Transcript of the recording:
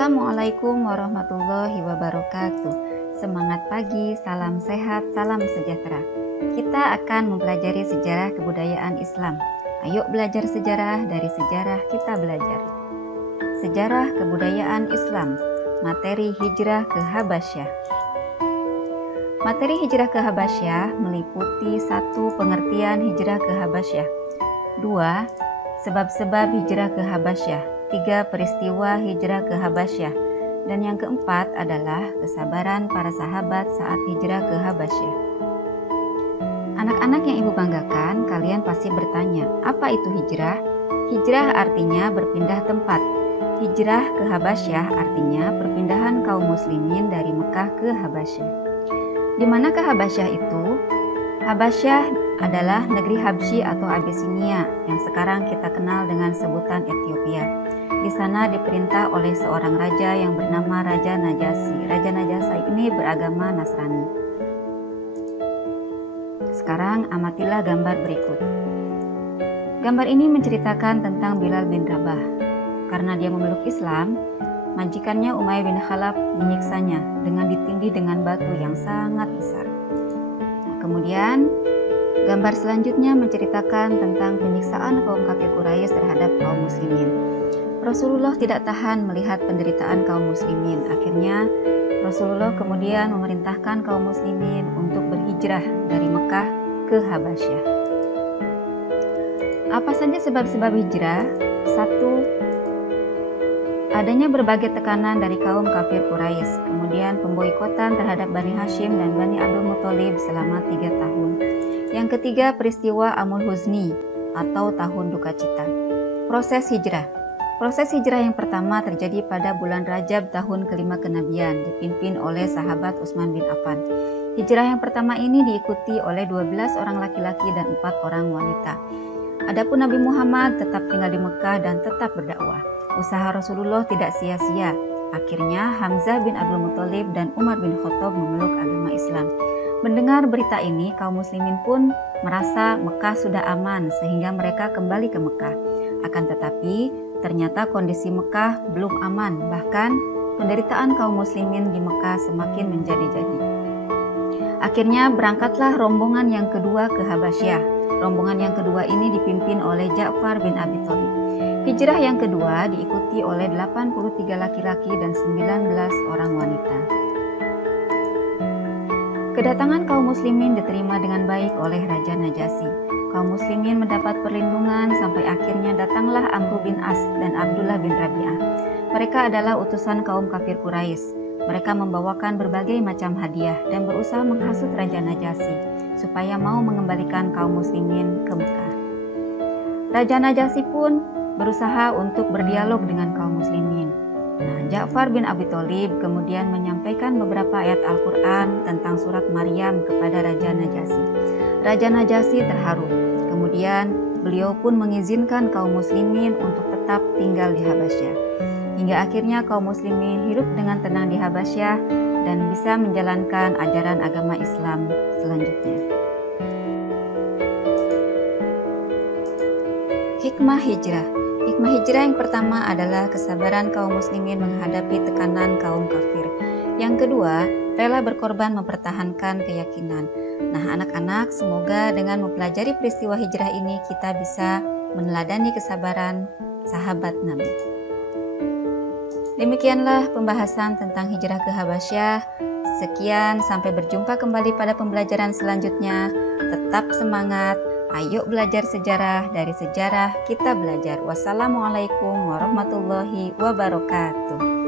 Assalamualaikum warahmatullahi wabarakatuh. Semangat pagi, salam sehat, salam sejahtera. Kita akan mempelajari sejarah kebudayaan Islam. Ayo belajar sejarah, dari sejarah kita belajar. Sejarah kebudayaan Islam, materi hijrah ke Habasyah. Materi hijrah ke Habasyah meliputi 1. Pengertian hijrah ke Habasyah, 2. Sebab-sebab hijrah ke Habasyah, 3. Peristiwa hijrah ke Habasyah, dan yang keempat adalah kesabaran para sahabat saat hijrah ke Habasyah. Anak-anak yang ibu banggakan, kalian pasti bertanya, apa itu hijrah? Hijrah artinya berpindah tempat. Hijrah ke Habasyah artinya perpindahan kaum muslimin dari Mekah ke Habasyah. Di manakah Habasyah itu? Habasyah adalah negeri Habsyi atau Abisinia yang sekarang kita kenal dengan sebutan Ethiopia. Di sana diperintah oleh seorang raja yang bernama Raja Najasyi. Raja Najasyi ini beragama Nasrani. Sekarang amatilah gambar berikut. Gambar ini menceritakan tentang Bilal bin Rabah. Karena dia memeluk Islam, majikannya Umayyah bin Khalaf menyiksanya dengan ditindih dengan batu yang sangat besar. Kemudian gambar selanjutnya menceritakan tentang penyiksaan kaum kafir Quraisy terhadap kaum muslimin. Rasulullah tidak tahan melihat penderitaan kaum muslimin. Akhirnya Rasulullah kemudian memerintahkan kaum muslimin untuk berhijrah dari Mekah ke Habasyah. Apa saja sebab-sebab hijrah? 1. Adanya berbagai tekanan dari kaum kafir Quraisy, kemudian pemboikotan terhadap Bani Hashim dan Bani Abdul Muthalib selama 3 tahun. Yang ketiga, peristiwa Amul Huzni atau tahun duka cita. Proses hijrah. Proses hijrah yang pertama terjadi pada bulan Rajab tahun kelima kenabian, dipimpin oleh sahabat Utsman bin Affan. Hijrah yang pertama ini diikuti oleh 12 orang laki-laki dan 4 orang wanita. Adapun Nabi Muhammad tetap tinggal di Mekah dan tetap berdakwah. Usaha Rasulullah tidak sia-sia. Akhirnya Hamzah bin Abdul Muthalib dan Umar bin Khattab memeluk agama Islam. Mendengar berita ini, kaum muslimin pun merasa Mekah sudah aman sehingga mereka kembali ke Mekah. Akan tetapi, ternyata kondisi Mekah belum aman, bahkan penderitaan kaum muslimin di Mekah semakin menjadi-jadi. Akhirnya berangkatlah rombongan yang kedua ke Habasyah. Rombongan yang kedua ini dipimpin oleh Ja'far bin Abi Thalib. Hijrah yang kedua diikuti oleh 83 laki-laki dan 19 orang wanita. Kedatangan kaum muslimin diterima dengan baik oleh Raja Najasyi. Kaum muslimin mendapat perlindungan sampai akhirnya datanglah Amr bin As dan Abdullah bin Rabi'ah. Mereka adalah utusan kaum kafir Quraisy. Mereka membawakan berbagai macam hadiah dan berusaha menghasut Raja Najasyi supaya mau mengembalikan kaum muslimin ke Mekah. Raja Najasyi pun berusaha untuk berdialog dengan kaum muslimin. Ja'far bin Abi Thalib kemudian menyampaikan beberapa ayat Al-Quran tentang surat Maryam kepada Raja Najasyi. Raja Najasyi terharu. Kemudian beliau pun mengizinkan kaum muslimin untuk tetap tinggal di Habasyah. Hingga akhirnya kaum muslimin hidup dengan tenang di Habasyah dan bisa menjalankan ajaran agama Islam selanjutnya. Hikmah hijrah. Hikmah hijrah yang pertama adalah kesabaran kaum muslimin menghadapi tekanan kaum kafir. Yang kedua, rela berkorban mempertahankan keyakinan. Nah, anak-anak, semoga dengan mempelajari peristiwa hijrah ini kita bisa meneladani kesabaran sahabat Nabi. Demikianlah pembahasan tentang hijrah ke Habasyah. Sekian, sampai berjumpa kembali pada pembelajaran selanjutnya. Tetap semangat. Ayo belajar sejarah, dari sejarah kita belajar. Wassalamualaikum warahmatullahi wabarakatuh.